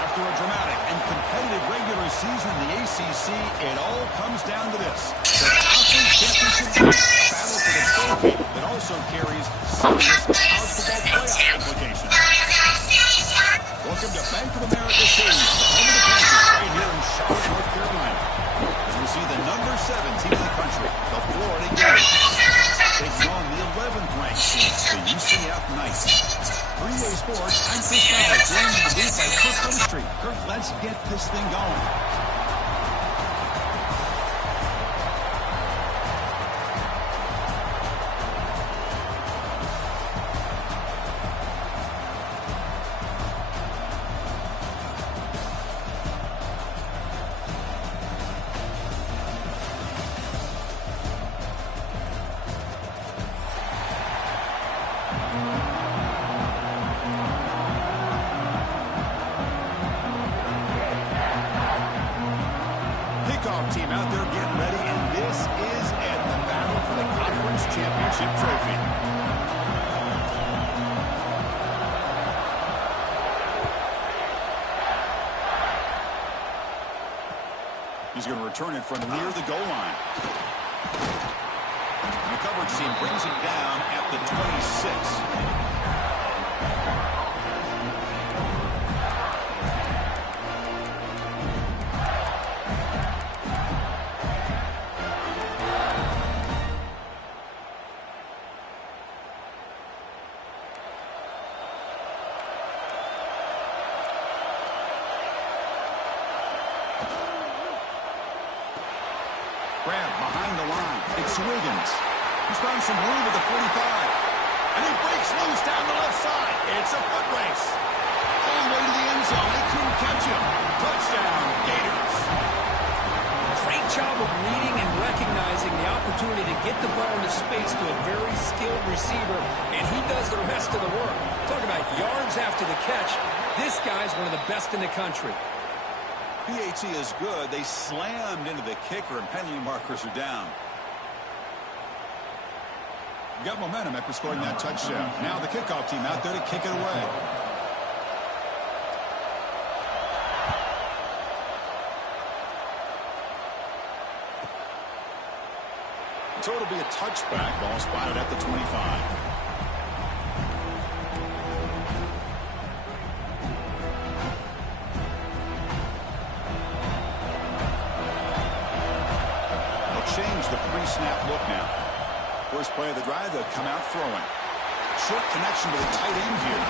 After a dramatic and competitive regular season in the ACC, it all comes down to this. The conference championship battle for the trophy that also carries serious college football playoff implications. Welcome to Bank of America Stadium, the home of the Panthers, right here in Charlotte, North Carolina. As we see the number 7 team in the country, the Florida Gators, taking on the 11th ranked team, the UCF Knights. 3A Sports, I'm Chris Fowler, joined in the booth by Kirk Overstreet. Kirk, let's get this thing going. Team out there getting ready, and this is it, the battle for the conference championship trophy. He's going to return it from near the goal line. And the coverage team brings it down at the 26. Grab behind the line. It's Wiggins. He's found some room at the 45. And he breaks loose down the left side. It's a foot race. All the way to the end zone. They couldn't catch him. Touchdown, Gators. Great job of reading and recognizing the opportunity to get the ball into space to a very skilled receiver, and he does the rest of the work. Talk about yards after the catch. This guy's one of the best in the country. PAT is good. They slammed into the kicker, and penalty markers are down. You got momentum after scoring that touchdown. Now the kickoff team out there to kick it away. So it'll be a touchback. Ball spotted at the 25. Change the pre-snap look now. First play of the drive, they'll come out throwing. Short connection to the tight end here.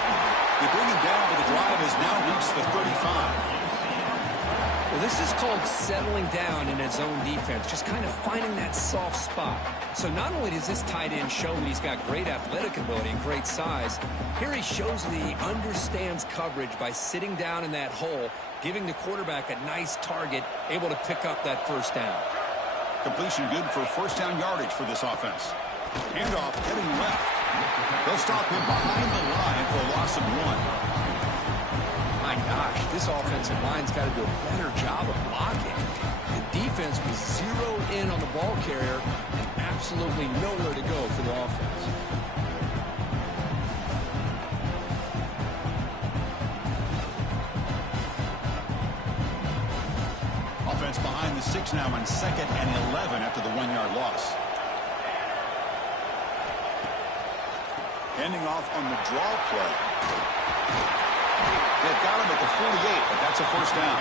They bring him down, but the drive has now reached the 35. Well, this is called settling down in his own defense, just kind of finding that soft spot. So not only does this tight end show that he's got great athletic ability and great size, here he shows that he understands coverage by sitting down in that hole, giving the quarterback a nice target, able to pick up that first down. Completion good for first down yardage for this offense. Handoff heading left. They'll stop him behind the line for a loss of 1. My gosh, this offensive line's got to do a better job of blocking. The defense was zeroed in on the ball carrier and absolutely nowhere to go for the offense. Behind the 6 now on 2nd and 11 after the 1-yard loss. Handing off on the draw play. They've got him at the 48, but that's a first down.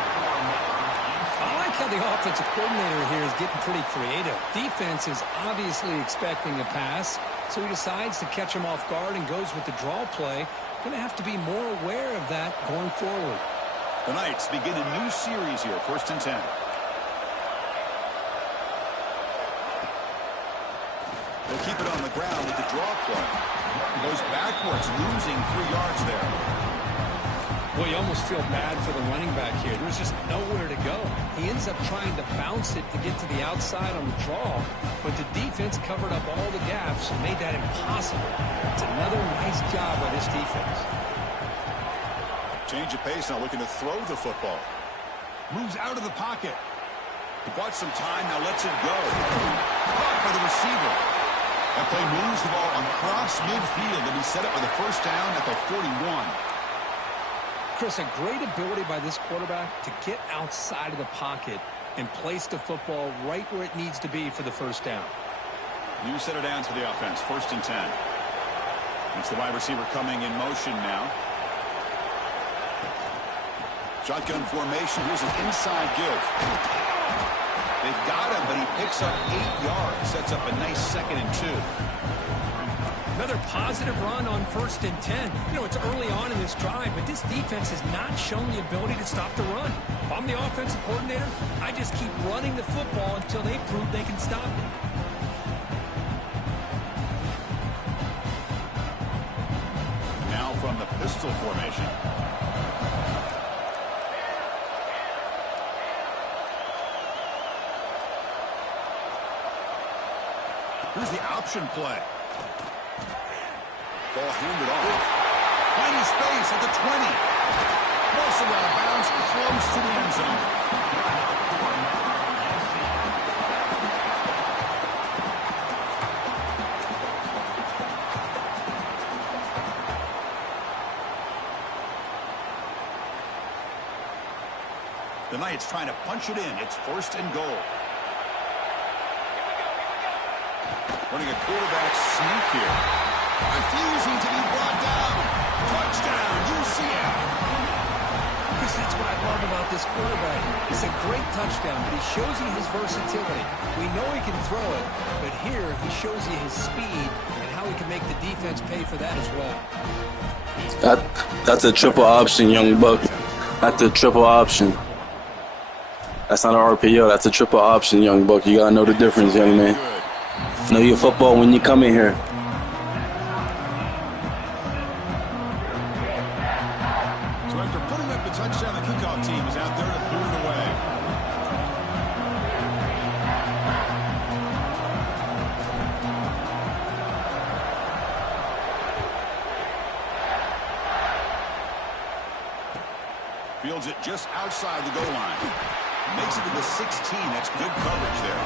I like how the offensive coordinator here is getting pretty creative. Defense is obviously expecting a pass, so he decides to catch him off guard and goes with the draw play. Going to have to be more aware of that going forward. The Knights begin a new series here, 1st and 10. They'll keep it on the ground with the draw play. Goes backwards, losing 3 yards there. Well, you almost feel bad for the running back here. There's just nowhere to go. He ends up trying to bounce it to get to the outside on the draw, but the defense covered up all the gaps and made that impossible. It's another nice job by this defense. Change of pace, now looking to throw the football. Moves out of the pocket. He bought some time, now lets it go. Caught by the receiver. That play moves the ball across midfield, and he set it with a first down at the 41. Chris, a great ability by this quarterback to get outside of the pocket and place the football right where it needs to be for the first down. New set of downs for the offense, 1st and 10. It's the wide receiver coming in motion now. Shotgun formation, here's an inside give. They've got him, but he picks up 8 yards. Sets up a nice 2nd and 2. Another positive run on 1st and 10. You know, it's early on in this drive, but this defense has not shown the ability to stop the run. If I'm the offensive coordinator, I just keep running the football until they prove they can stop it. Now from the pistol formation. Here's the option play. Ball handed off. Finding space at the 20. Wilson out of bounds, close to the end zone. The Knights trying to punch it in. It's 1st and goal. Running a quarterback sneak here. Refusing to be brought down. Touchdown, UCF. Because that's what I love about this quarterback. It's a great touchdown, but he shows you his versatility. We know he can throw it, but here he shows you his speed and how he can make the defense pay for that as well. That's a triple option, young buck. That's a triple option. That's not an RPO. That's a triple option, young buck. You gotta know the difference, young man. Know your football when you come in here. So after putting up the touchdown, the kickoff team is out there to boot it away. Fields it just outside the goal line. Makes it to the 16. That's good coverage there.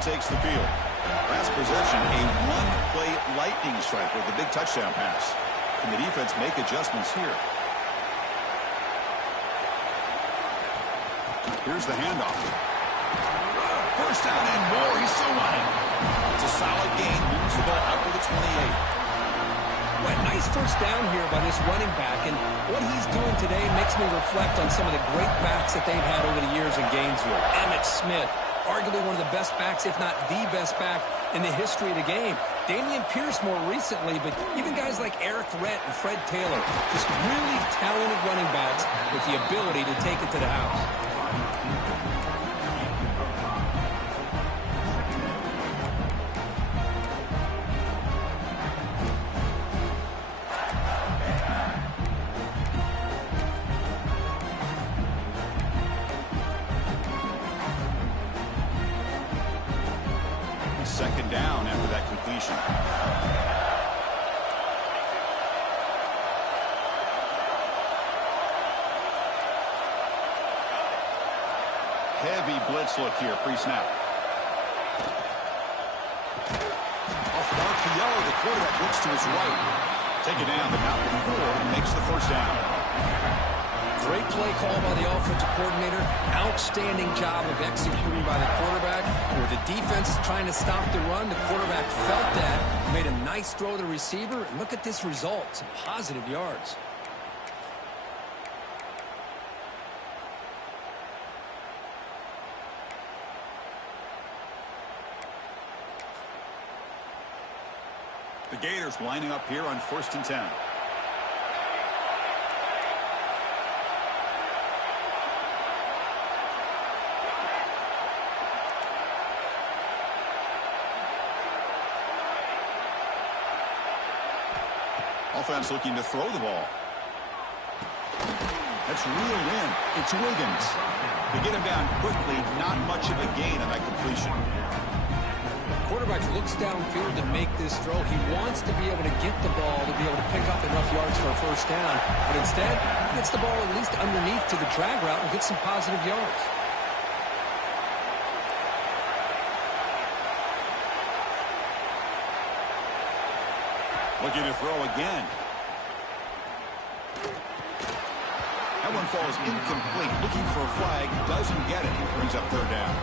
Takes the field. Last possession, a one-play lightning strike with a big touchdown pass. Can the defense make adjustments here? Here's the handoff. First down and more. He's still running. It's a solid gain. Moves the ball out to the 28. Well, nice first down here by this running back, and what he's doing today makes me reflect on some of the great backs that they've had over the years in Gainesville. Emmitt Smith, arguably one of the best backs, if not the best back in the history of the game. Damian Pierce more recently, but even guys like Eric Rett and Fred Taylor, just really talented running backs with the ability to take it to the house. Second down after that completion. Heavy blitz look here, pre-snap. Off RPO, the quarterback looks to his right. Take it down, but not before he makes the first down. Great play call by the offensive coordinator. Outstanding job of executing by the quarterback. With the defense trying to stop the run, the quarterback felt that, made a nice throw to the receiver, and look at this result. Some positive yards. The Gators lining up here on 1st and 10. Offense looking to throw the ball. That's reeled in. It's Wiggins. They get him down quickly. Not much of a gain on that completion. Quarterback looks downfield to make this throw. He wants to be able to get the ball to be able to pick up enough yards for a first down. But instead, he gets the ball at least underneath to the drag route and gets some positive yards. Looking to throw again. That one falls incomplete. Looking for a flag. Doesn't get it. Brings up 3rd down.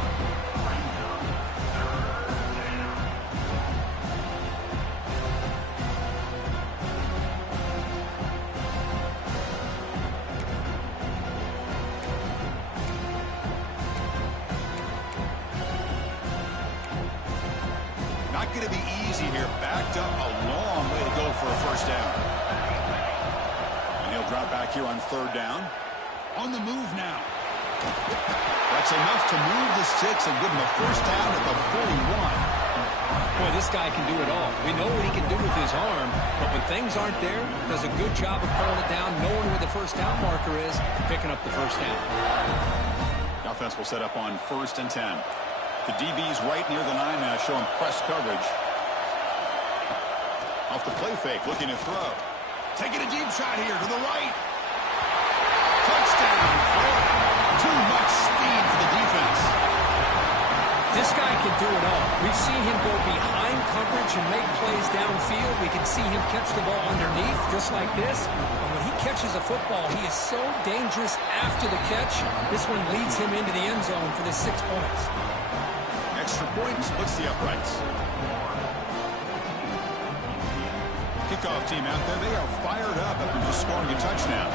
Not going to be easy here. Backed up a long way to go for a first down. And he'll drop back here on 3rd down. On the move now. That's enough to move the sticks and give him a first down at the 41. Boy, this guy can do it all. We know what he can do with his arm, but when things aren't there, does a good job of pulling it down, knowing where the first down marker is, picking up the first down. The offense will set up on 1st and 10. The DB's right near the line now, showing press coverage. Off the play fake, looking to throw. Taking a deep shot here to the right. Touchdown. Too much speed for the defense. This guy can do it all. We've seen him go behind coverage and make plays downfield. We can see him catch the ball underneath, just like this. And when he catches a football, he is so dangerous after the catch. This one leads him into the end zone for the 6 points. Extra point splits the uprights. Kickoff team out there. They are fired up after just scoring a touchdown.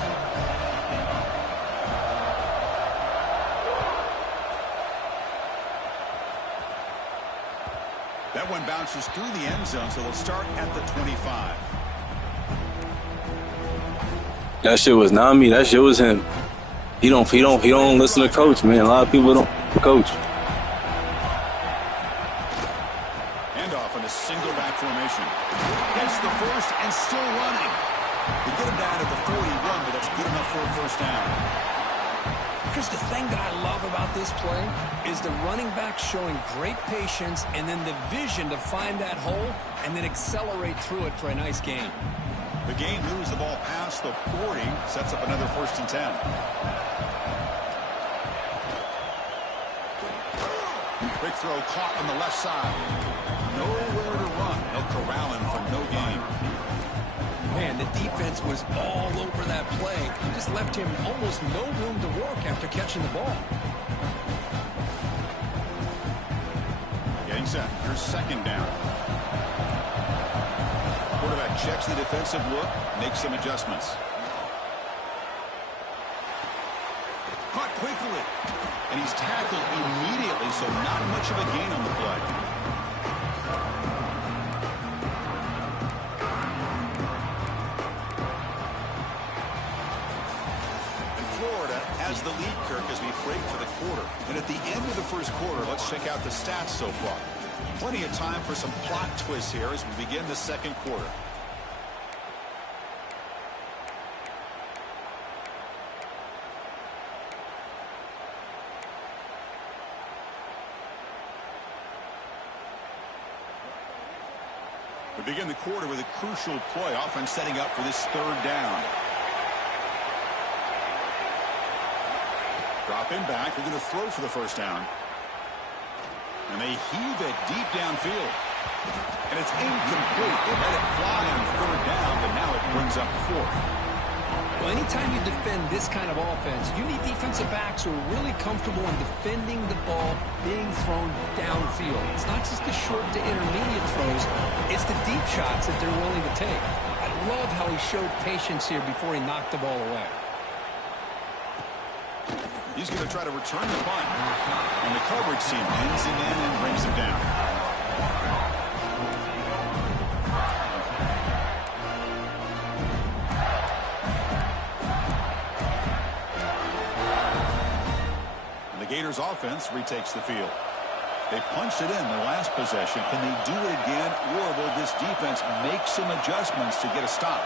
That one bounces through the end zone, so they'll start at the 25. That shit was not me. That shit was him. He don't listen to coach, man. A lot of people don't coach. Handoff in a single back formation. Gets the first and still running. They get him down at the 41, but that's good enough for a first down. Here's the thing that I love about this play is the running back showing great patience and then the vision to find that hole and then accelerate through it for a nice gain. The game moves the ball past the 40, sets up another 1st and 10. Quick throw caught on the left side. Nowhere to run. They'll corral him for no gain. Man, the defense was all over that play. Just left him almost no room to work after catching the ball. Getting set. Here's 2nd down. Quarterback checks the defensive look, makes some adjustments. Caught quickly. And he's tackled immediately, so not much of a gain on the play. Has the lead, Kirk, as we break for the quarter. And at the end of the first quarter, let's check out the stats so far. Plenty of time for some plot twists here as we begin the 2nd quarter. We begin the quarter with a crucial play, offense setting up for this 3rd down. Drop him back. They're going to throw for the first down. And they heave it deep downfield. And it's incomplete. They let it fly on 3rd down, but now it brings up 4th. Well, anytime you defend this kind of offense, you need defensive backs who are really comfortable in defending the ball being thrown downfield. It's not just the short to intermediate throws, it's the deep shots that they're willing to take. I love how he showed patience here before he knocked the ball away. He's going to try to return the punt. And the coverage team pins him in and brings him down. Gators offense retakes the field. They punched it in their last possession. Can they do it again, or will this defense make some adjustments to get a stop?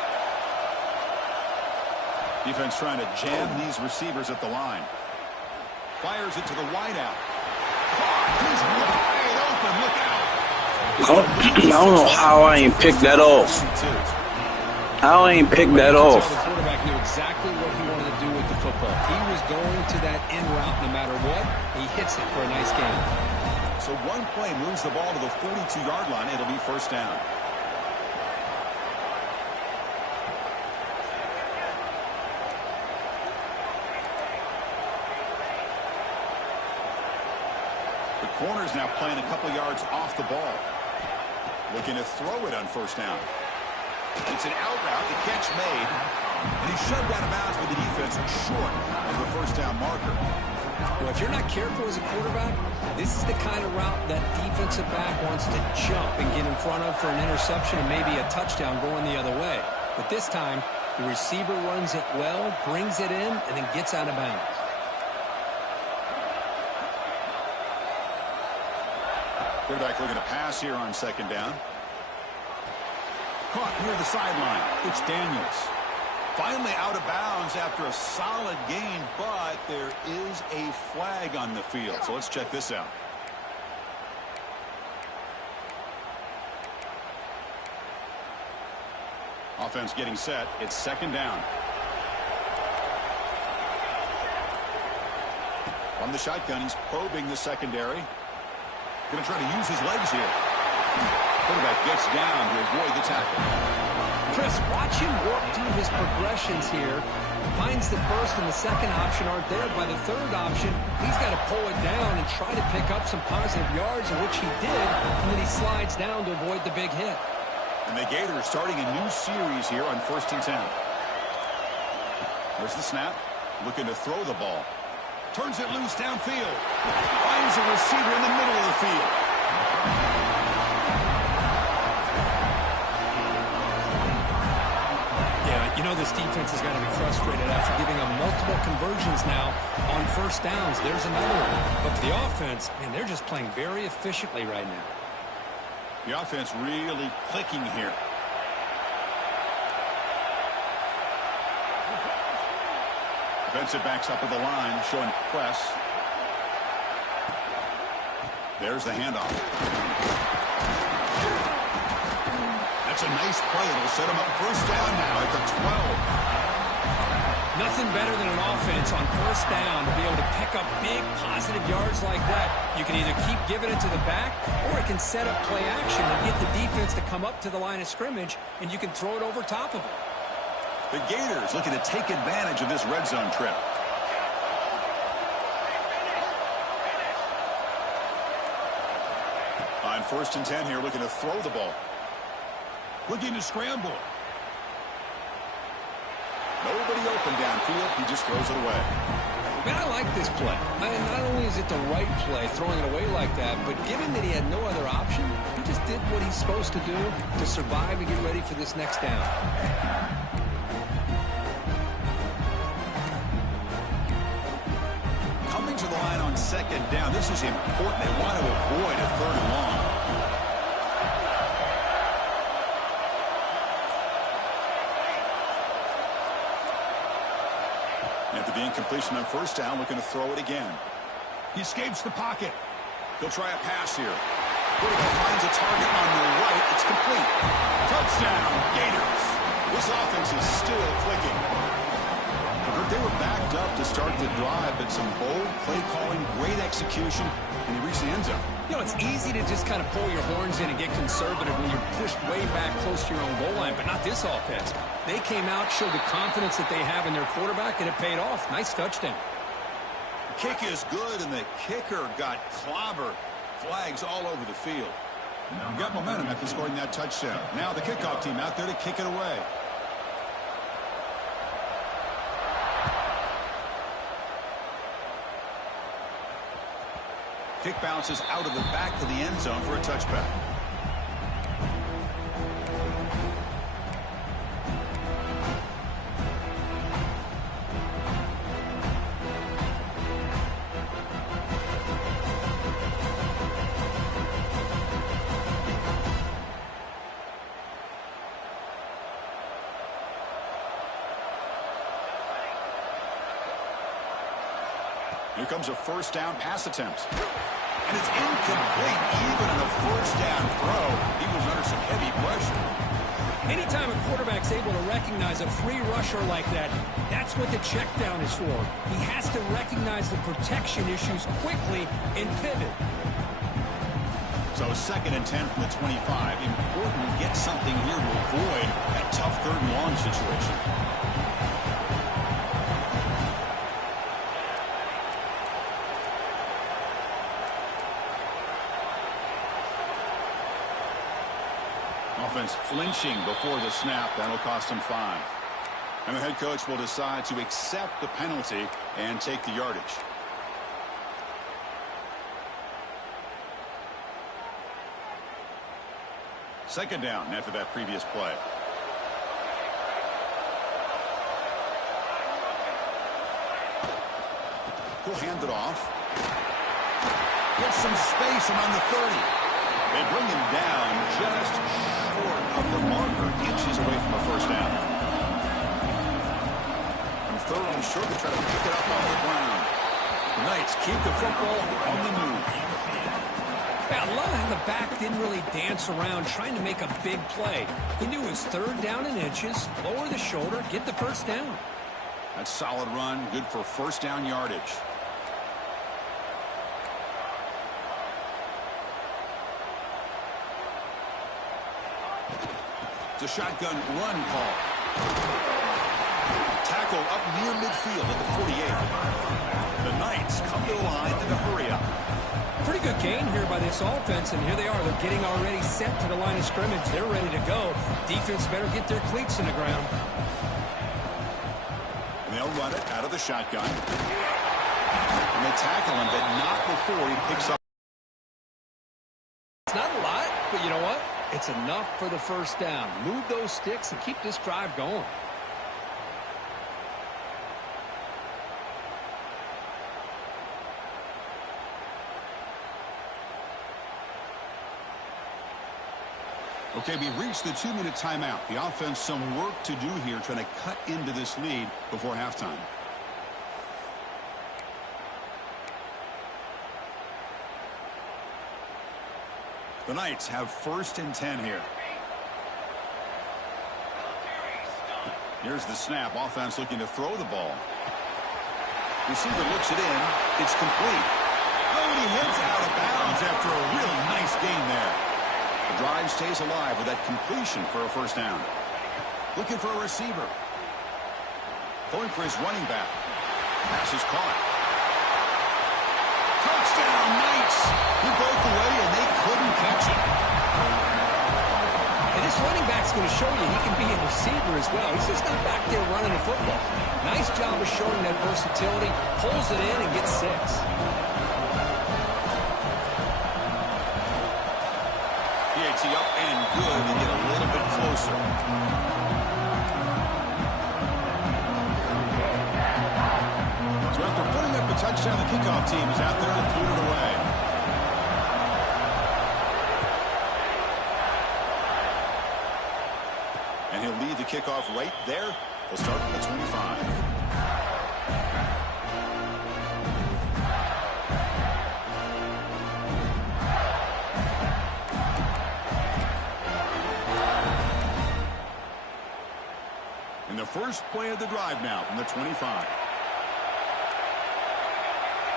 Defense trying to jam these receivers at the line. Fires it to the wideout. He's wide open. Look out. I don't know how I ain't picked that off. How I ain't picked that off. The quarterback knew exactly what he wanted to do with the football. He was going to that in route no matter what. He hits it for a nice gain. So one play moves the ball to the 42-yard line. It'll be first down. The corner's now playing a couple yards off the ball. Looking to throw it on first down. It's an out route, the catch made, and he's shoved out of bounds with the defense short of the first down marker. Well, if you're not careful as a quarterback, this is the kind of route that defensive back wants to jump and get in front of for an interception and maybe a touchdown going the other way. But this time, the receiver runs it well, brings it in, and then gets out of bounds. Quarterback looking to pass here on second down. Caught near the sideline. It's Daniels. Finally out of bounds after a solid gain, but there is a flag on the field. So let's check this out. Offense getting set. It's second down. From the shotgun, he's probing the secondary. Going to try to use his legs here. Quarterback gets down to avoid the tackle. Chris, watch him work through his progressions here. Finds the first and the second option aren't there. By the third option, he's got to pull it down and try to pick up some positive yards, in which he did, and then he slides down to avoid the big hit. And the Gators starting a new series here on 1st and 10. There's the snap. Looking to throw the ball. Turns it loose downfield. Finds a receiver in the middle of the field. Yeah, you know this defense has got to be frustrated after giving up multiple conversions now on first downs. There's another one. But for the offense, man, they're just playing very efficiently right now. The offense really clicking here. Defensive backs up at the line, showing press. There's the handoff. That's a nice play. It'll set him up first down now at the 12. Nothing better than an offense on first down to be able to pick up big positive yards like that. You can either keep giving it to the back, or it can set up play action and get the defense to come up to the line of scrimmage, and you can throw it over top of it. The Gators looking to take advantage of this red zone trip. On 1st and 10 here, looking to throw the ball. Looking to scramble. Nobody open downfield. He just throws it away. Man, I like this play. Not only is it the right play, throwing it away like that, but given that he had no other option, he just did what he's supposed to do to survive and get ready for this next down. Coming to the line on second down. This is important. They want to avoid a third and long. After the incompletion on first down, looking to throw it again. He escapes the pocket. He'll try a pass here. Quarterback finds a target on the right. It's complete. Touchdown, Gators. This offense is still clicking. Look, they were backed up to start the drive, but some bold play calling, great execution, and they reached the end zone. You know, it's easy to just kind of pull your horns in and get conservative when you're pushed way back close to your own goal line, but not this offense. They came out, showed the confidence that they have in their quarterback, and it paid off. Nice touchdown. Kick is good, and the kicker got clobbered. Flags all over the field. You got momentum after scoring that touchdown. Now the kickoff team out there to kick it away. Kick bounces out of the back of the end zone for a touchback. Here comes a first down pass attempt. And it's incomplete. Even in a first down throw, he was under some heavy pressure. Anytime a quarterback's able to recognize a free rusher like that, that's what the check down is for. He has to recognize the protection issues quickly and pivot. So 2nd and 10 from the 25. Important to get something here to avoid that tough 3rd and long situation. Offense flinching before the snap. That'll cost him 5. And the head coach will decide to accept the penalty and take the yardage. Second down after that previous play. He'll hand it off. Gets some space around the 30. They bring him down just short of the marker, inches away from a first down. And 3rd and short, they try to pick it up off the ground. The Knights keep the football on the move. Yeah, I love how the back didn't really dance around trying to make a big play. He knew it was 3rd down and inches, lower the shoulder, get the first down. That's solid run, good for first down yardage. It's a shotgun run call. Tackle up near midfield at the 48. The Knights come to the line in a hurry up. Pretty good gain here by this offense, and here they are. They're getting already set to the line of scrimmage. They're ready to go. Defense better get their cleats in the ground. And they'll run it out of the shotgun. And they tackle him, but not before he picks up. It's not a lot, but you know what? It's enough for the first down. Move those sticks and keep this drive going. Okay, we reached the 2-minute timeout. The offense some work to do here, trying to cut into this lead before halftime. The Knights have 1st and 10 here. Here's the snap. Offense looking to throw the ball. Receiver looks it in. It's complete. Oh, and he heads out of bounds after a really nice gain there. The drive stays alive with that completion for a first down. Looking for a receiver. Going for his running back. Pass is caught. Touchdown, Knights. He broke away and they couldn't catch it. And this running back's going to show you he can be a receiver as well. He's just not back there running the football. Nice job of showing that versatility. Pulls it in and gets 6. PAT up and good to get a little bit closer. So after putting up a touchdown, the kickoff team is out there to clear it away. And he'll lead the kickoff right there. We'll start at the 25. first play of the drive now from the 25.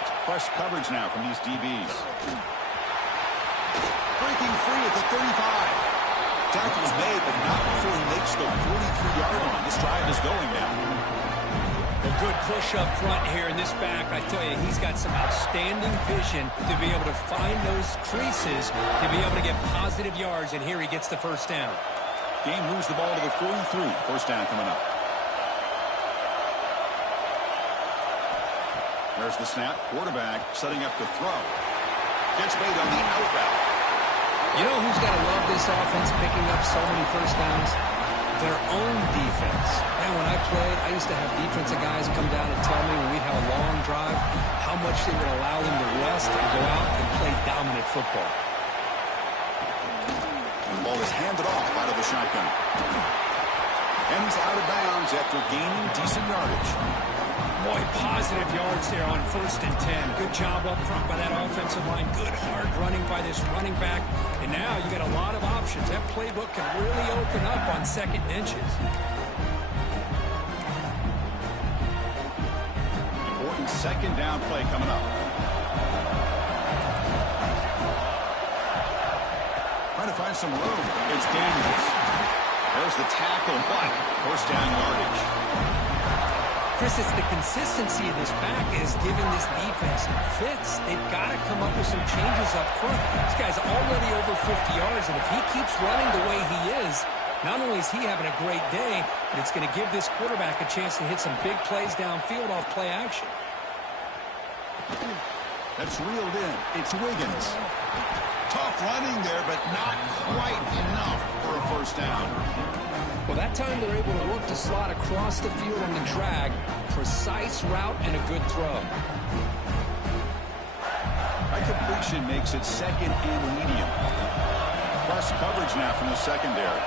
It's press coverage now from these DBs. Breaking free at the 35. Tackle's made, but not before he makes the 43-yard line. This drive is going now. A good push up front here in this back. I tell you, he's got some outstanding vision to be able to find those creases, to be able to get positive yards, and here he gets the first down. Game moves the ball to the 43. First down coming up. There's the snap. Quarterback setting up to throw. Gets made on the out route. You know who's got to love this offense picking up so many first downs? Their own defense. And when I played, I used to have defensive guys come down and tell me when we'd have a long drive how much they would allow them to rest and go out and play dominant football. And the ball is handed off out of the shotgun. And he's out of bounds after gaining decent yardage. Boy, positive yards there on 1st and 10. Good job up front by that offensive line. Good hard running by this running back. And now you got a lot of options. That playbook can really open up on second and inches. Important second down play coming up. Trying to find some room. It's Daniels. There's the tackle, but first down yardage. Chris, it's the consistency of this back is giving this defense fits. They've got to come up with some changes up front. This guy's already over 50 yards, and if he keeps running the way he is, not only is he having a great day, but it's going to give this quarterback a chance to hit some big plays downfield off play action. That's reeled in. It's Wiggins. Tough running there, but not quite enough for a first down. Well, that time they're able to work the slot across the field on the drag. Precise route and a good throw. That completion makes it second and medium. Press coverage now from the secondary.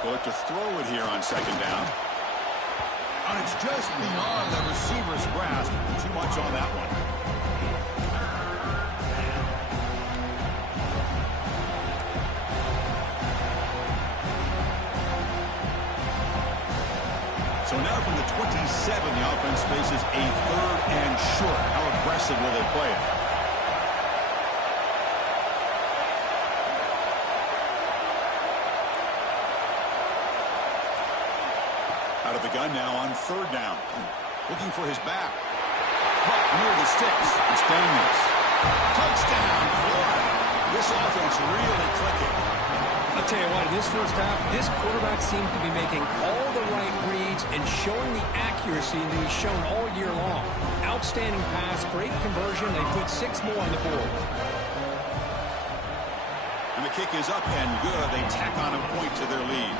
They'll look to throw it here on second down. And it's just beyond the receiver's grasp. Too much on that one. So now from the 27, the offense faces a 3rd and short. How aggressive will they play it? Out of the gun now on 3rd down. Looking for his back. But near the sticks. It's Daniels. Touchdown, Florida. This offense really clicking. I'll tell you what, in this first half, this quarterback seems to be making all the right reads and showing the accuracy that he's shown all year long. Outstanding pass, great conversion. They put 6 more on the board. And the kick is up and good. They tack on a point to their lead.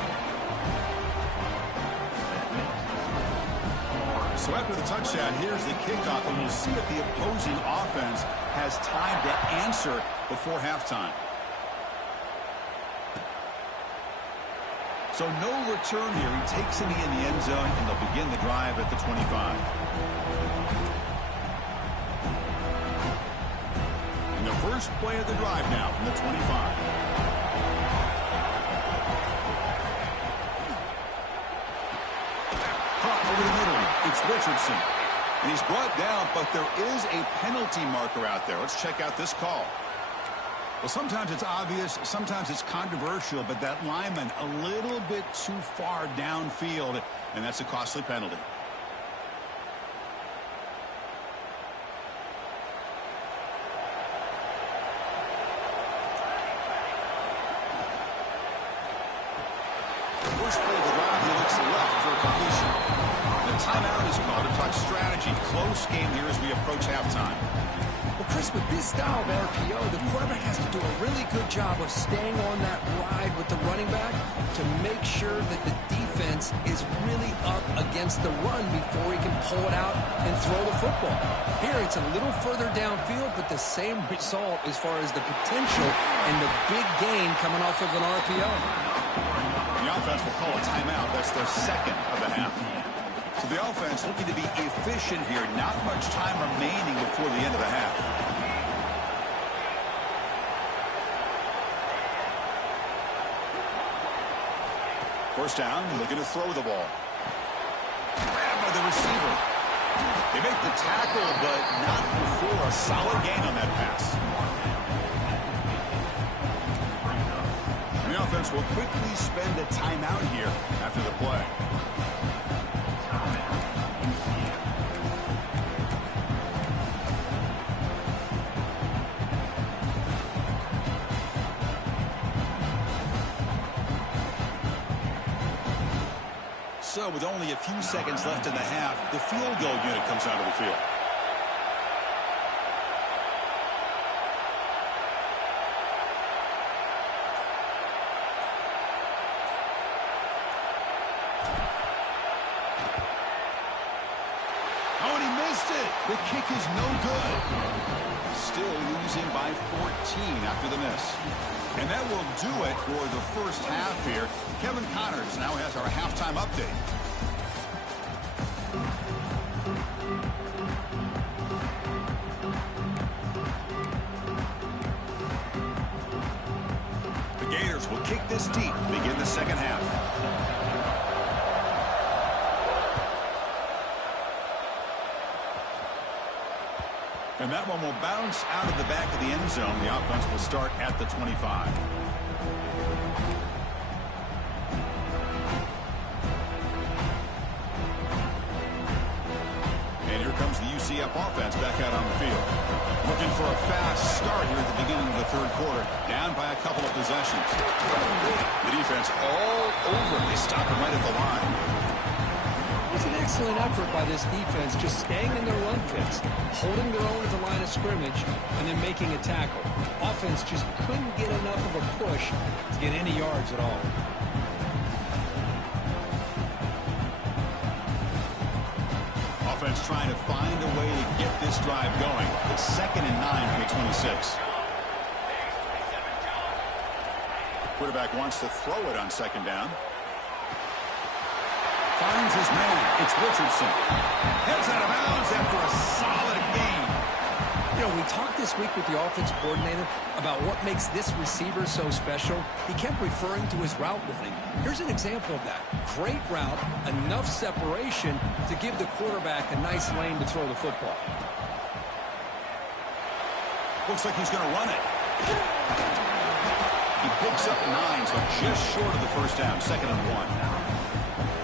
So after the touchdown, here's the kickoff, and we'll see if the opposing offense has time to answer before halftime. So no return here. He takes it in the end zone, and they'll begin the drive at the 25. And the first play of the drive now from the 25. Over the middle, it's Richardson. And he's brought down, but there is a penalty marker out there. Let's check out this call. Well, sometimes it's obvious, sometimes it's controversial, but that lineman a little bit too far downfield, and that's a costly penalty. First play of the drive, he looks left for a completion. The timeout is called a touch strategy. Close game here as we approach halftime. Well, Chris, with this style of RPO, the quarterback has to do a really good job of staying on that ride with the running back to make sure that the defense is really up against the run before he can pull it out and throw the football. Here, it's a little further downfield, but the same result as far as the potential and the big gain coming off of an RPO. The offense will call a timeout. That's their second of the half. So the offense looking to be efficient here. Not much time remaining before the end of the half. First down, looking to throw the ball. Grabbed by the receiver. They make the tackle, but not before a solid gain on that pass. The offense will quickly spend a timeout here after the play. So with only a few seconds left in the half, the field goal unit comes out of the field. Oh, and he missed it. The kick is no good. Still losing by 14 after the miss. And that will do it for the first half here. Kevin Connors now has our halftime update. The Gators will kick this deep to begin the second half. And that one will bounce out of the back of the end zone. The offense will start at the 25. And here comes the UCF offense back out on the field. Looking for a fast start here at the beginning of the third quarter. Down by a couple of possessions. The defense all over. They stop him right at the line. It's an excellent effort by this defense, just staying in their run fits, holding their own at the line of scrimmage, and then making a tackle. Offense just couldn't get enough of a push to get any yards at all. Offense trying to find a way to get this drive going. It's 2nd and 9 from the 26. Quarterback wants to throw it on 2nd down. Finds his man. It's Richardson. Heads out of bounds after a solid gain. You know, we talked this week with the offense coordinator about what makes this receiver so special. He kept referring to his route running. Here's an example of that. Great route, enough separation to give the quarterback a nice lane to throw the football. Looks like he's going to run it. He picks up 9, so just short of the first down. 2nd and 1.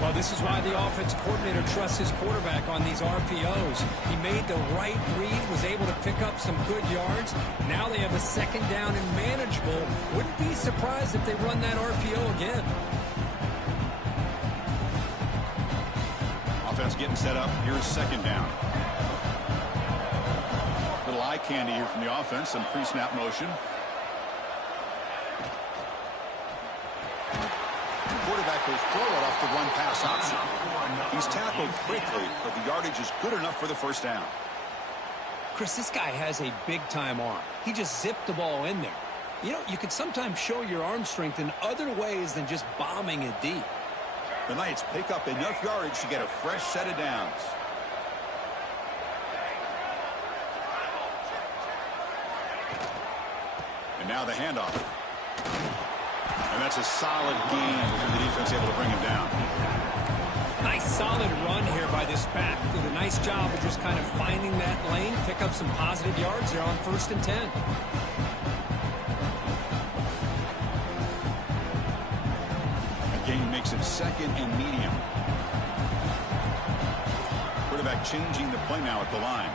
Well, this is why the offense coordinator trusts his quarterback on these RPOs. He made the right read, was able to pick up some good yards. Now they have a 2nd down and manageable. Wouldn't be surprised if they run that RPO again. Offense getting set up. Here's 2nd down. Little eye candy here from the offense. Some pre-snap motion. Quarterback will throw it off the run-pass option. He's tackled quickly, but the yardage is good enough for the first down. Chris, this guy has a big-time arm. He just zipped the ball in there. You know, you can sometimes show your arm strength in other ways than just bombing it deep. The Knights pick up enough yardage to get a fresh set of downs. And now the handoff. And that's a solid gain for the defense able to bring him down. Nice solid run here by this back. Did a nice job of just kind of finding that lane, pick up some positive yards there on 1st and 10. A gain makes it 2nd and medium. Quarterback changing the play now at the line.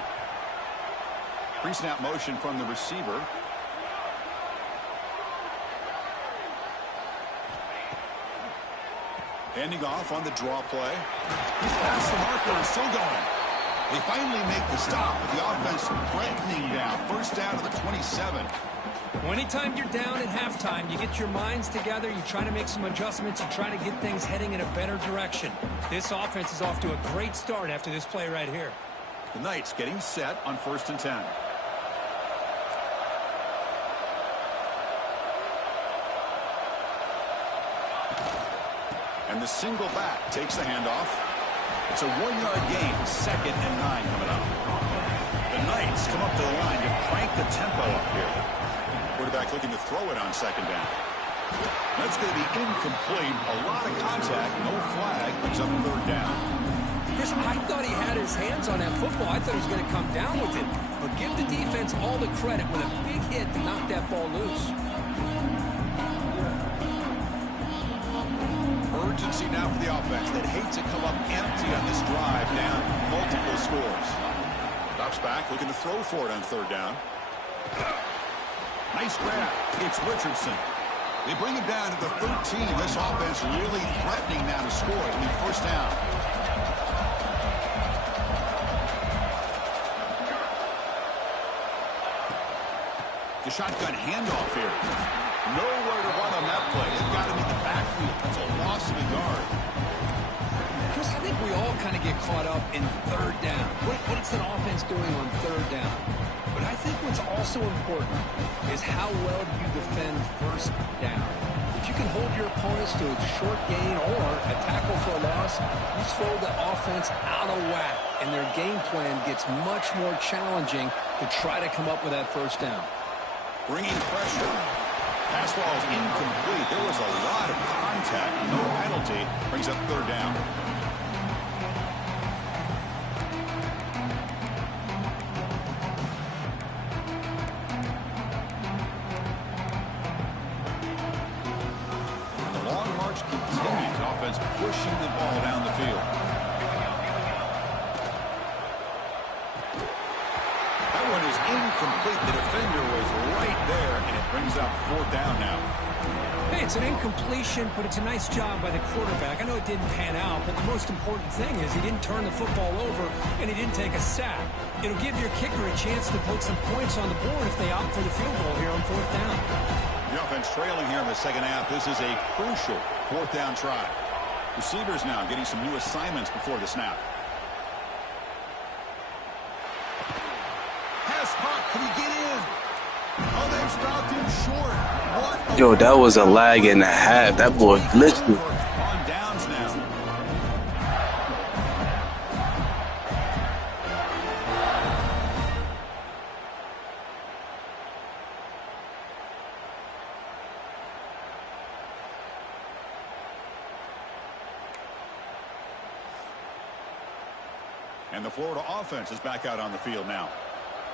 Pre-snap motion from the receiver. Handing off on the draw play. He's past the marker and still going. They finally make the stop, but the offense threatening down. 1st down to the 27. Well, anytime you're down at halftime, you get your minds together, you try to make some adjustments, you try to get things heading in a better direction. This offense is off to a great start after this play right here. The Knights getting set on 1st and 10. And the single back takes the handoff. It's a 1-yard gain, 2nd and 9 coming up. The Knights come up to the line to crank the tempo up here. Quarterback looking to throw it on 2nd down. That's going to be incomplete. A lot of contact, no flag, brings up third down. Chris, I thought he had his hands on that football. I thought he was going to come down with it. But give the defense all the credit with a big hit to knock that ball loose. Urgency now for the offense that hates to come up empty on this drive, down multiple scores. Drops back, looking to throw for it on third down. Nice grab. It's Richardson. They bring it down to the 13. This offense really threatening now to score it. It'll be first down. The shotgun handoff here. Nowhere to run on that play. They've got him in the backfield. That's a loss of a yard. Chris, I think we all kind of get caught up in third down. What's an offense doing on third down? But I think what's also important is how well do you defend first down. If you can hold your opponents to a short gain or a tackle for a loss, you throw the offense out of whack, and their game plan gets much more challenging to try to come up with that first down. Bringing pressure. Pass ball is incomplete. There was a lot of contact. No penalty. Brings up third down. The long march continues. Offense pushing the ball down the field. That one is incomplete. The defender was right there, and it brings up fourth down now. Hey, it's an incompletion, but it's a nice job by the quarterback. I know it didn't pan out, but the most important thing is he didn't turn the football over, and he didn't take a sack. It'll give your kicker a chance to put some points on the board if they opt for the field goal here on fourth down. The offense trailing here in the second half. This is a crucial fourth down try. Receivers now getting some new assignments before the snap. Can he get in? Oh, they've stopped him short. What? Yo, that was a lag and a half. That boy glitched me. On downs now. And the Florida offense is back out on the field now.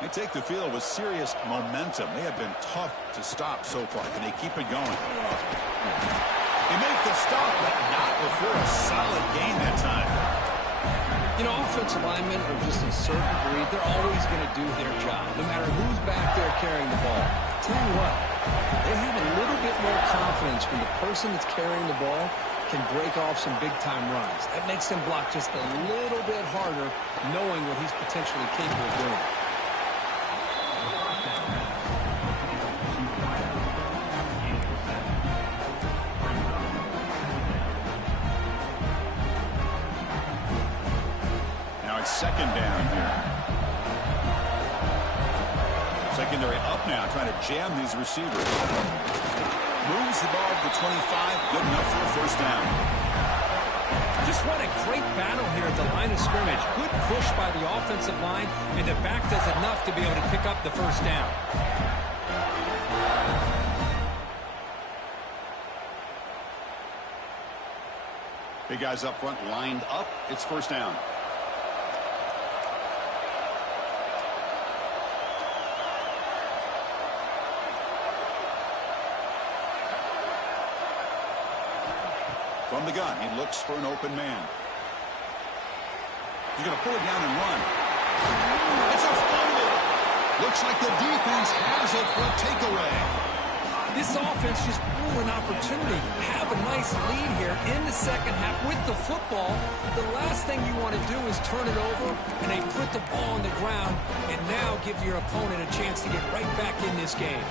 They take the field with serious momentum. They have been tough to stop so far. Can they keep it going? They make the stop, but not before a solid gain that time. You know, offensive linemen are just a certain breed. They're always going to do their job, no matter who's back there carrying the ball. Tell you what, they have a little bit more confidence when the person that's carrying the ball can break off some big-time runs. That makes them block just a little bit harder, knowing what he's potentially capable of doing. Second down here. Secondary up now, trying to jam these receivers. Moves the ball to the 25, good enough for a first down. Just what a great battle here at the line of scrimmage. Good push by the offensive line, and the back does enough to be able to pick up the first down. Big guys up front lined up. It's first down. From the gun, he looks for an open man. He's going to pull it down and run. It's a fumble. Looks like the defense has it for a takeaway. This offense just blew an opportunity. Have a nice lead here in the second half with the football. The last thing you want to do is turn it over, and they put the ball on the ground and now give your opponent a chance to get right back in this game.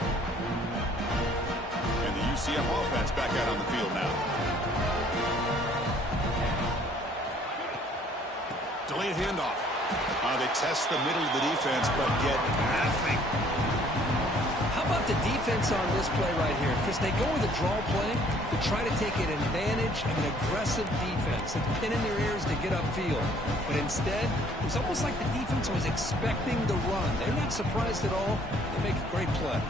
And the UCF offense back out on the field now. Delayed handoff. They test the middle of the defense, but get nothing. How about the defense on this play right here? Because they go with a draw play to try to take an advantage of an aggressive defense. It's pin in their ears to get upfield. But instead, it's almost like the defense was expecting the run. They're not surprised at all. They make a great play.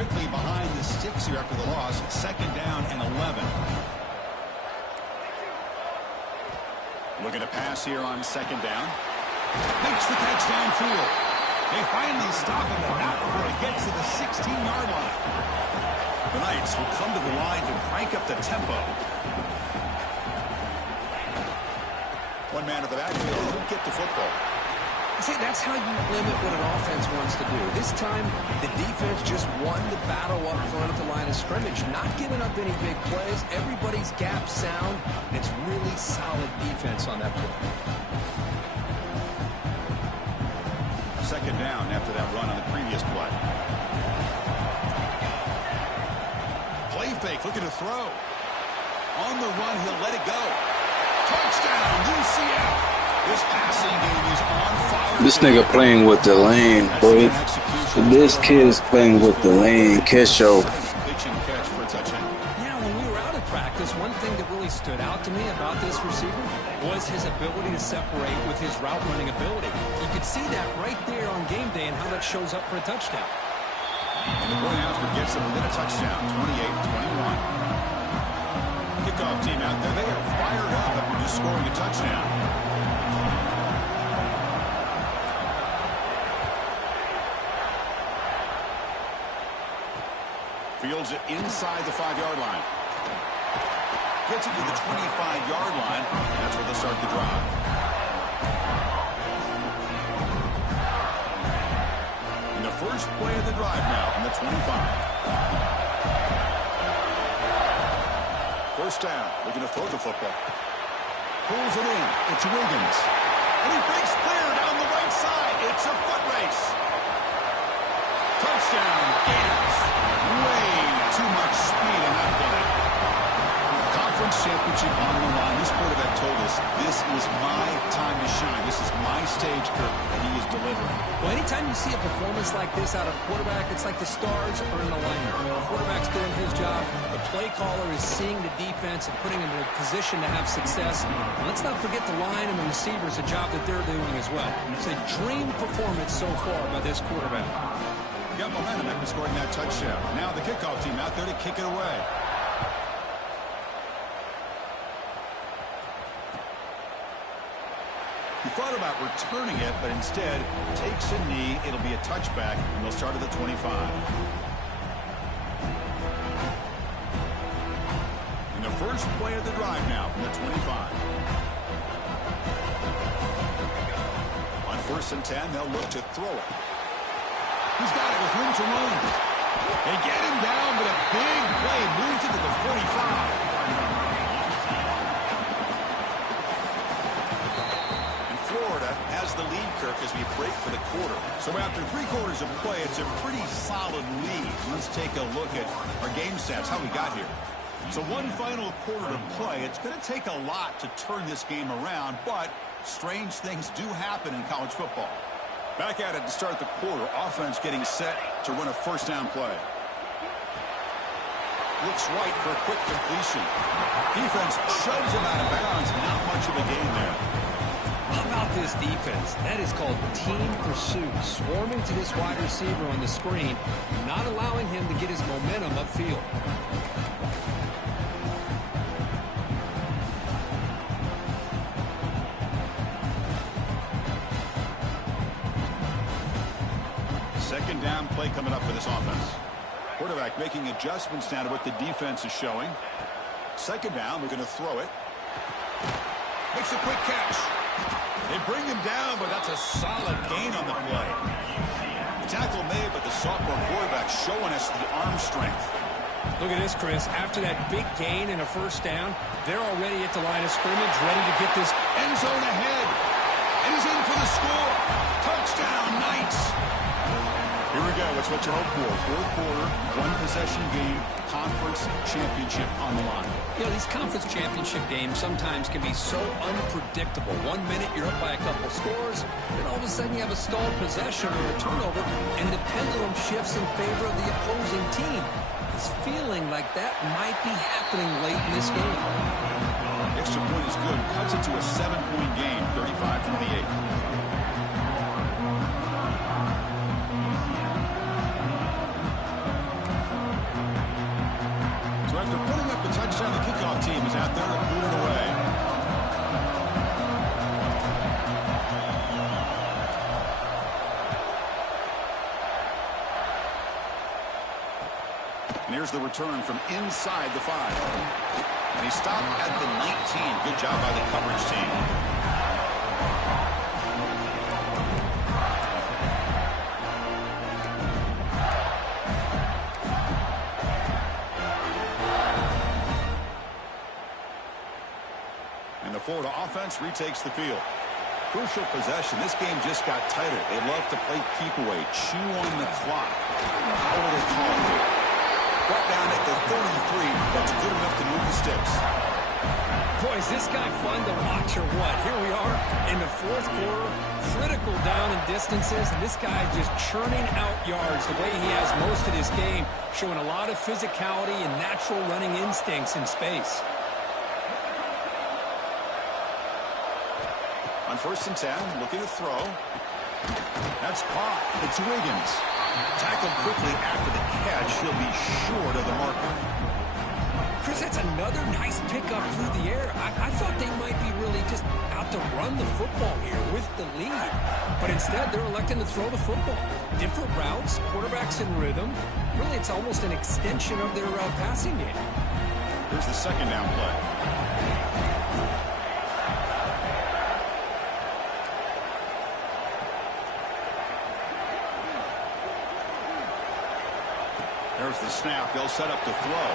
quickly behind the sticks here after the loss. 2nd down and 11. Looking to pass here on 2nd down. Makes the catch downfield. They finally stop him, but not before he gets to the 16-yard line. The Knights will come to the line to crank up the tempo. One man at the backfield who'll get the football. See, that's how you limit what an offense wants to do. This time, the defense just won the battle up front of the line of scrimmage, not giving up any big plays. Everybody's gap sound. It's really solid defense on that play. 2nd down after that run on the previous play. Play fake, looking to throw. On the run, he'll let it go. Touchdown, UCF. This passing game is on fire. This nigga playing with the lane, boy. This kid is playing with the lane. Kesho. Pitch and catch for a touchdown. Yeah, when we were out of practice, one thing that really stood out to me about this receiver was his ability to separate with his route running ability. You could see that right there on game day and how that shows up for a touchdown. And the point after gets him within a touchdown, 28-21. Kickoff team out there, they are fired up after just scoring a touchdown. Fields it inside the 5-yard line. Gets it to the 25-yard line. That's where they'll start the drive. And the first play of the drive now from the 25. First down, looking to throw the football. Pulls it in. It's Wiggins. And he breaks clear down the right side. It's a foot race. Touchdown, Gators. Way too much speed in that play. Conference championship on the line. This quarterback told us, this is my time to shine. This is my stage, Kirk, and he is delivering. Well, anytime you see a performance like this out of a quarterback, it's like the stars are in alignment. The quarterback's doing his job. The play caller is seeing the defense and putting him in a position to have success. And let's not forget the line and the receivers, a job that they're doing as well. It's a dream performance so far by this quarterback. Got momentum after scoring that touchdown. Now the kickoff team out there to kick it away. He thought about returning it, but instead takes a knee. It'll be a touchback, and they'll start at the 25. And the first play of the drive now from the 25. On 1st and 10, they'll look to throw it. He's got it with room to run. They get him down, but a big play moves it to the 45. And Florida has the lead, Kirk, as we break for the quarter. So after 3 quarters of play, it's a pretty solid lead. Let's take a look at our game stats, how we got here. So one final quarter to play. It's going to take a lot to turn this game around, but strange things do happen in college football. Back at it to start the quarter. Offense getting set to run a 1st down play. Looks right for a quick completion. Defense shoves him out of bounds. Not much of a gain there. How about this defense? That is called team pursuit. Swarming to this wide receiver on the screen, not allowing him to get his momentum upfield. Second down play coming up for this offense. Quarterback making adjustments now to what the defense is showing. 2nd down, we're going to throw it. Makes a quick catch. They bring him down, but that's a solid gain on the play. The tackle made, but the sophomore quarterback showing us the arm strength. Look at this, Chris. After that big gain and a 1st down, they're already at the line of scrimmage, ready to get this end zone ahead. And he's in for the score. Touchdown, Knights. Here we go. It's what you hope for. 4th quarter, 1-possession game, conference championship on the line. You know, these conference championship games sometimes can be so unpredictable. 1 minute you're up by a couple scores, then all of a sudden you have a stalled possession or a turnover, and the pendulum shifts in favor of the opposing team. It's feeling like that might be happening late in this game. Extra point is good. Cuts it to a 7-point game, 35-28. there to boot it away. And here's the return from inside the 5. And he stopped at the 19. Good job by the coverage team. And the Florida offense retakes the field. Crucial possession. This game just got tighter. They love to play keep away, chew on the clock. How will they call it here? Brought down at the 33. That's good enough to move the sticks. Boy, is this guy fun to watch or what? Here we are in the fourth quarter, critical down and distances, and this guy is just churning out yards the way he has most of this game, showing a lot of physicality and natural running instincts in space. On 1st and 10, looking to throw. That's caught. It's Wiggins. Tackled quickly after the catch. He'll be short of the marker. Chris, that's another nice pickup through the air. I thought they might be really just out to run the football here with the lead. But instead, they're electing to throw the football. Different routes, quarterbacks in rhythm. Really, it's almost an extension of their passing game. Here's the second down play. There's the snap. They'll set up to throw.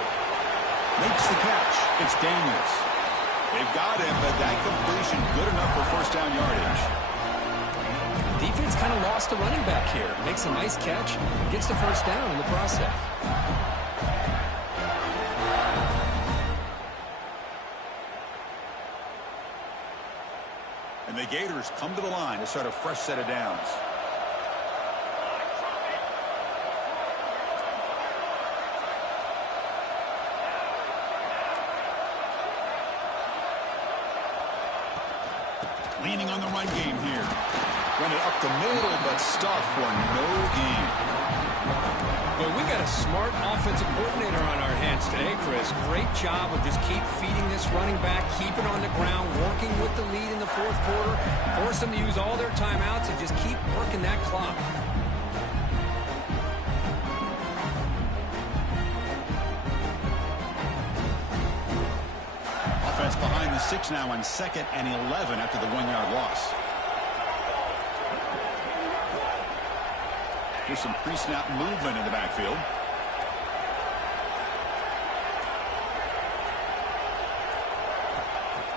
Makes the catch. It's Daniels. They've got him, but that completion good enough for first down yardage. Defense kind of lost a running back here. Makes a nice catch. Gets the first down in the process. And the Gators come to the line to start a fresh set of downs. Leaning on the run game here. Run it up the middle, but stuffed for no gain. Well, we got a smart offensive coordinator on our hands today, Chris. Great job of just keep feeding this running back, keep it on the ground, working with the lead in the fourth quarter, force them to use all their timeouts and just keep working that clock. Offense behind the 6 now on 2nd and 11 after the 1-yard loss. Here's some pre-snap movement in the backfield.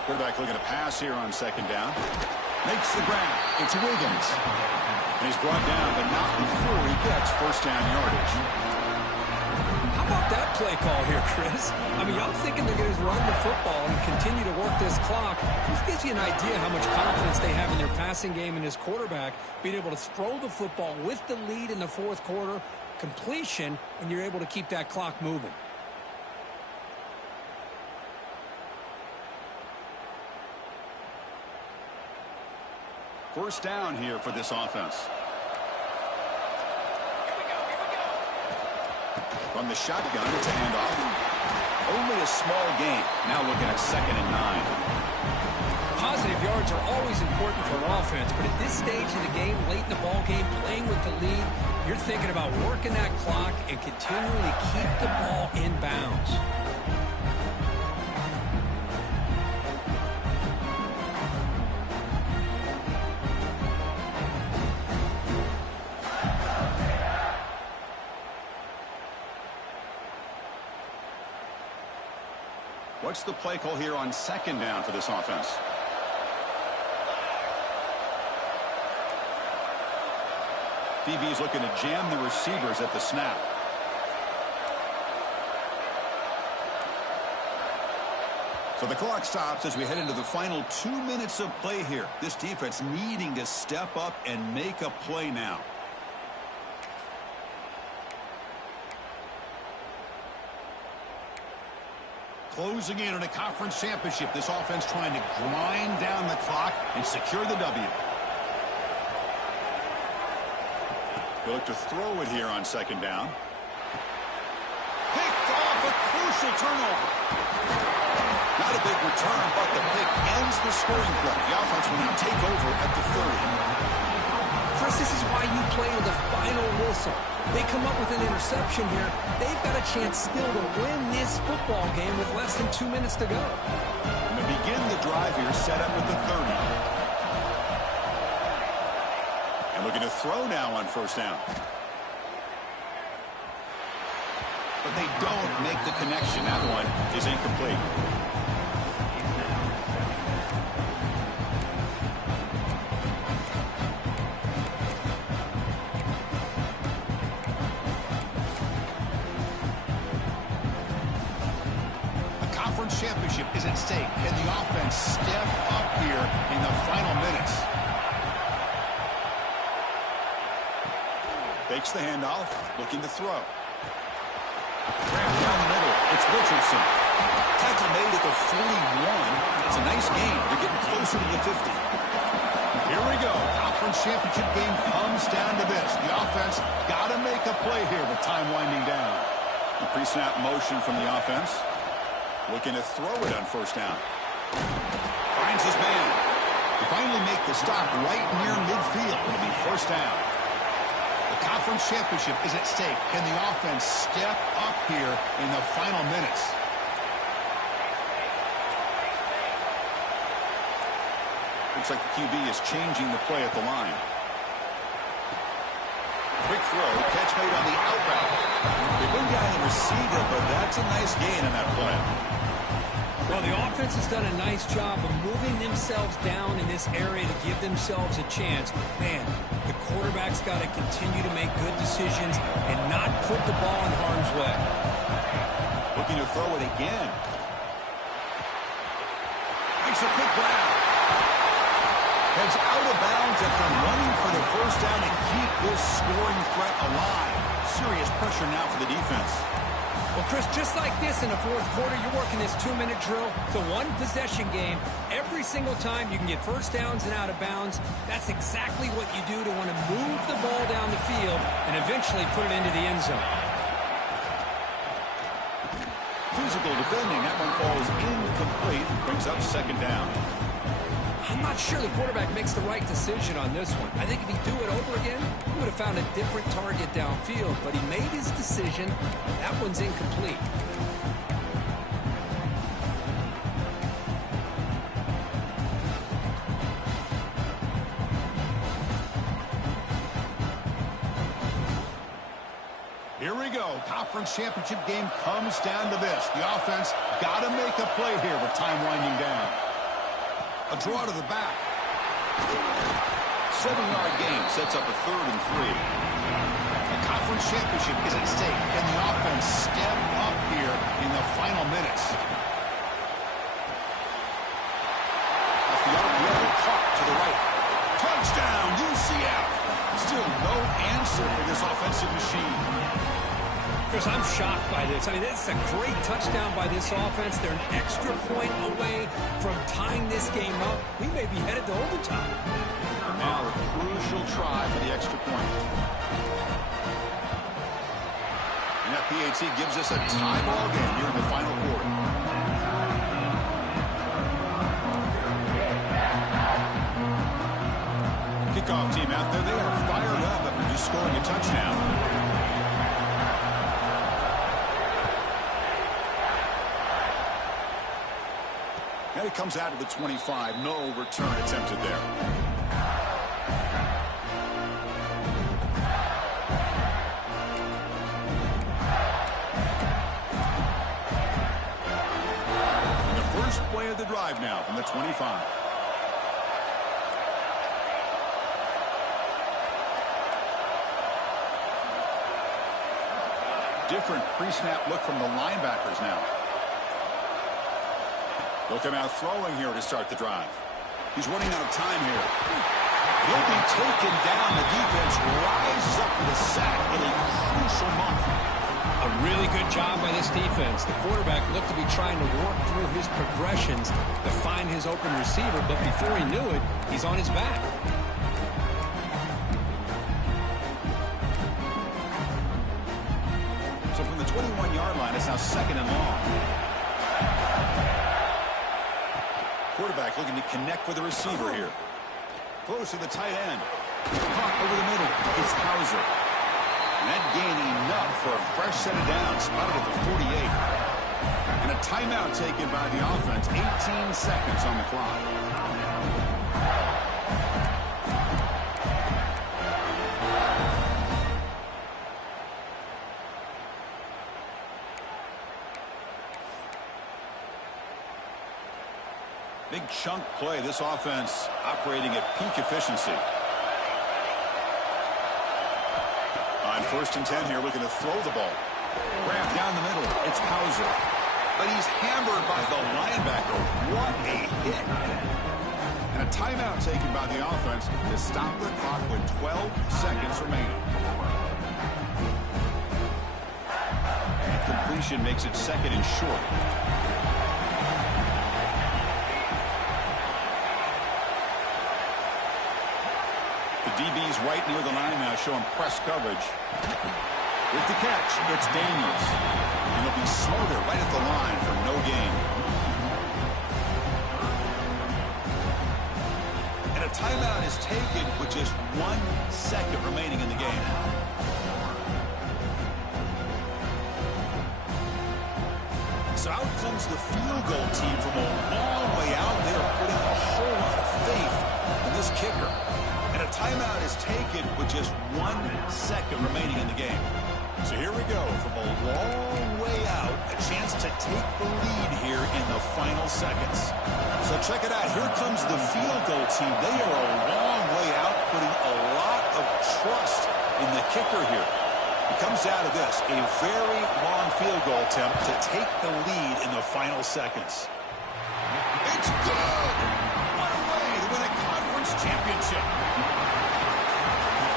Quarterback looking to pass here on 2nd down. Makes the grab. It's Wiggins. And he's brought down, but not before he gets first down yardage. How about that play call here, Chris? I mean, I'm thinking they're going to run the football and continue to work this clock. This gives you an idea how much confidence they have in their passing game and this quarterback being able to throw the football with the lead in the fourth quarter, completion, and you're able to keep that clock moving. First down here for this offense. From the shotgun, it's a handoff. Only a small gain. Now looking at 2nd and 9. Positive yards are always important for an offense, but at this stage of the game, late in the ball game, playing with the lead, you're thinking about working that clock and continuing to keep the ball in bounds. What's the play call here on 2nd down for this offense? DB's looking to jam the receivers at the snap. So the clock stops as we head into the final 2 minutes of play here. This defense needing to step up and make a play now. Closing in on a conference championship. This offense trying to grind down the clock and secure the W. They look to throw it here on 2nd down. Picked off, a crucial turnover. Not a big return, but the pick ends the scoring play. The offense will now take over at the 30. Chris, this is why you play to the final whistle. They come up with an interception here. They've got a chance still to win this football game with less than 2 minutes to go. And to begin the drive here, set up at the 30. And looking to throw now on first down. But they don't make the connection. That one is incomplete. Championship is at stake. Can the offense step up here in the final minutes? Fakes the handoff, looking to throw. Grab down the middle. It's Richardson. Tackle made at the 41. It's a nice gain. They're getting closer to the 50. Here we go. Conference championship game comes down to this. The offense got to make a play here with time winding down. The pre-snap motion from the offense. Looking to throw it on first down. Finds his man. They finally make the stop right near midfield. It'll be first down. The conference championship is at stake. Can the offense step up here in the final minutes? Looks like the QB is changing the play at the line. Quick throw. Catch made on the out route. They bring down the receiver, but that's a nice gain in that play. Well, the offense has done a nice job of moving themselves down in this area to give themselves a chance. Man, the quarterback's got to continue to make good decisions and not put the ball in harm's way. Looking to throw it again. Makes a quick grab. Heads out of bounds after running for the first down and keep this scoring threat alive. Serious pressure now for the defense. Well, Chris, just like this in the fourth quarter, you're working this 2-minute drill. It's a one-possession game. Every single time you can get first downs and out of bounds, that's exactly what you do to want to move the ball down the field and eventually put it into the end zone. Physical defending. That one falls incomplete. Brings up second down. I'm not sure the quarterback makes the right decision on this one. I think if he'd do it over again, he would have found a different target downfield, but he made his decision. That one's incomplete. Here we go. Conference championship game comes down to this. The offense got to make a play here with time winding down. A draw to the back. 7-yard gain sets up a 3rd and 3. A conference championship is at stake. Can the offense step up here in the final minutes? Off the RPO, caught to the right. Touchdown, UCF. Still no answer for this offensive machine. Chris, I'm shocked by this. I mean, this is a great touchdown by this offense. They're an extra point away from tying this game up. We may be headed to overtime. Now a crucial try for the extra point. And that PAT gives us a tie ball game here in the final quarter. Kickoff team out there. They are fired up after just scoring a touchdown. And it comes out of the 25. No return attempted there. And the first play of the drive now from the 25. Different pre-snap look from the linebackers now. Look him out throwing here to start the drive. He's running out of time here. He'll be taken down. The defense rises up with a sack in a crucial moment. A really good job by this defense. The quarterback looked to be trying to work through his progressions to find his open receiver, but before he knew it, he's on his back. So from the 21-yard line, it's now 2nd and long. quarterback looking to connect with the receiver here. Throws to the tight end. Caught over the middle. It's Hauser. And that gain enough for a fresh set of downs. Spotted at the 48. And a timeout taken by the offense. 18 seconds on the clock. Big chunk play. This offense operating at peak efficiency. On 1st and 10 here, looking to throw the ball. Wrapped down the middle. It's Hauser. But he's hammered by the linebacker. What a hit. And a timeout taken by the offense to stop the clock with 12 seconds remaining. And completion makes it 2nd and short. The DB's right near the line now, showing press coverage. With the catch, it's Daniels. And he'll be smothered right at the line for no gain. And a timeout is taken with just 1 second remaining in the game. So out comes the field goal team from a long way out. They are putting a whole lot of faith in this kicker. And a timeout is taken with just 1 second remaining in the game. So here we go from a long way out. A chance to take the lead here in the final seconds. So check it out. Here comes the field goal team. They are a long way out, putting a lot of trust in the kicker here. It comes down to this, a very long field goal attempt to take the lead in the final seconds. It's good! What a way to win a conference championship!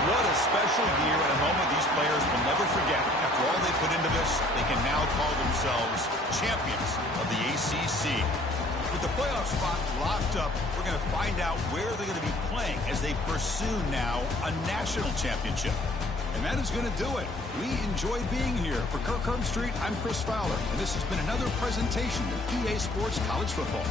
What a special year and a moment these players will never forget. After all they put into this, they can now call themselves champions of the ACC. With the playoff spot locked up, we're going to find out where they're going to be playing as they pursue now a national championship. And that is going to do it. We enjoyed being here. For Kirk Herbstreit, I'm Chris Fowler, and this has been another presentation of EA Sports College Football.